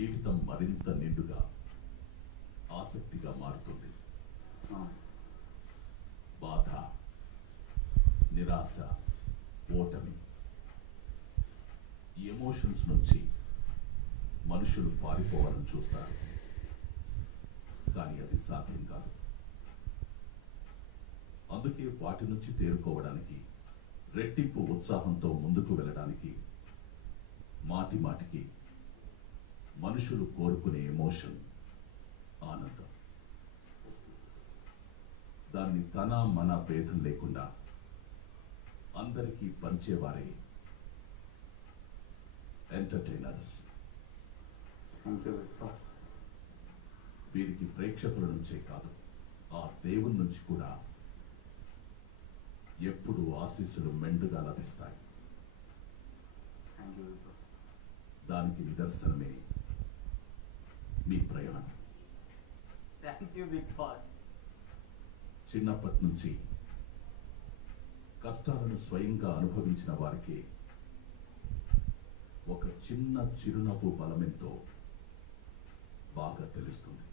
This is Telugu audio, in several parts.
జీవితం మరింత నిండుగా ఆసక్తిగా మారుతుంది. బాధ, నిరాశ, ఓటమి, ఈ ఎమోషన్స్ నుంచి మనుషులు పారిపోవాలని చూస్తారు, కానీ అది సాధ్యం కాదు. అందుకే వాటి నుంచి తేరుకోవడానికి, రెట్టింపు ఉత్సాహంతో ముందుకు వెళ్ళడానికి మాటి మాటికి మనుషులు కోరుకునే ఎమోషన్ ఆనందం. దాన్ని తన మన భేదం లేకుండా అందరికీ పంచేవారే ఎంటర్టైనర్స్. వీరికి ప్రేక్షకుల నుంచే కాదు, ఆ దేవుని నుంచి కూడా ఎప్పుడు ఆశీస్సులు మెండుగా లభిస్తాయి. దానికి నిదర్శనమే మీ ప్రయాణం. చిన్నప్పటి నుంచి కష్టాలను స్వయంగా అనుభవించిన వారికి ఒక చిన్న చిరునవ్వు బలమెంతో బాగా తెలుస్తుంది.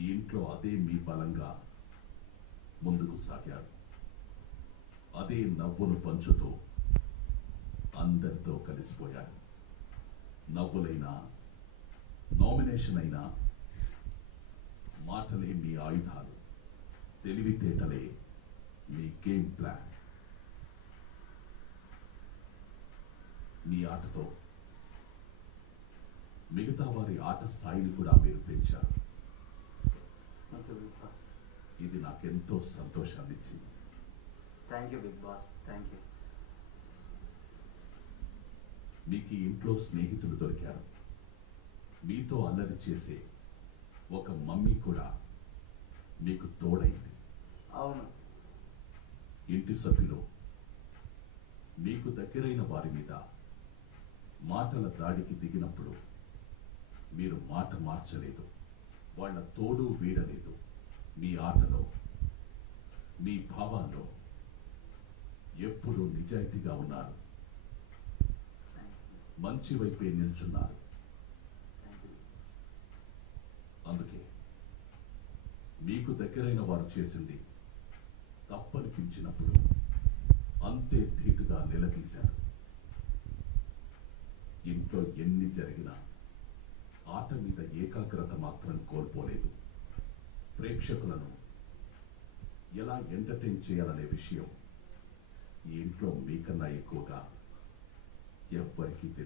ఈ ఇంట్లో అదే మీ బలంగా ముందుకు సాగారు. అదే నవ్వును పంచుతూ అందరితో కలిసిపోయారు. నవ్వులైనా, నామినేషన్ అయినా, మాటలే మీ ఆయుధాలు, తెలివితేటలే మీ గేమ్ ప్లాన్. మీ ఆటతో మిగతా వారి ఆట స్థాయిని కూడా మీరు పెంచారు. ఇది నాకెంతో సంతోషాన్ని ఇచ్చింది. Thank you Bigg Boss, thank you. మీకు ఈ ఇంట్లో స్నేహితులు దొరికారు. మీతో అల్లరి చేసే ఒక మమ్మీ కూడా మీకు తోడైంది. అవును. ఇంటి సభ్యులు మీకు దగ్గరైన వారి మీద మాటల దాడికి దిగినప్పుడు మీరు మాట మార్చలేదు, వాళ్ళ తోడు వీడలేదు. మీ ఆటలో, మీ భావాల్లో ఎప్పుడూ నిజాయితీగా ఉన్నారు. మంచి వైపే నిల్చున్నారు. అందుకే మీకు దగ్గరైన వారు చేసింది తప్పనిపించినప్పుడు అంతే ధీటుగా నిలదీశారు. ఇంట్లో ఎన్ని జరిగినా ఆట మీద ఏకాగ్రత మాత్రం కోల్పోలేదు. ప్రేక్షకులను ఎలా ఎంటర్టైన్ చేయాలనే విషయం ఈ ఇంట్లో మీకన్నా ఎక్కువగా ఎవ్వరికీ తెలియదు.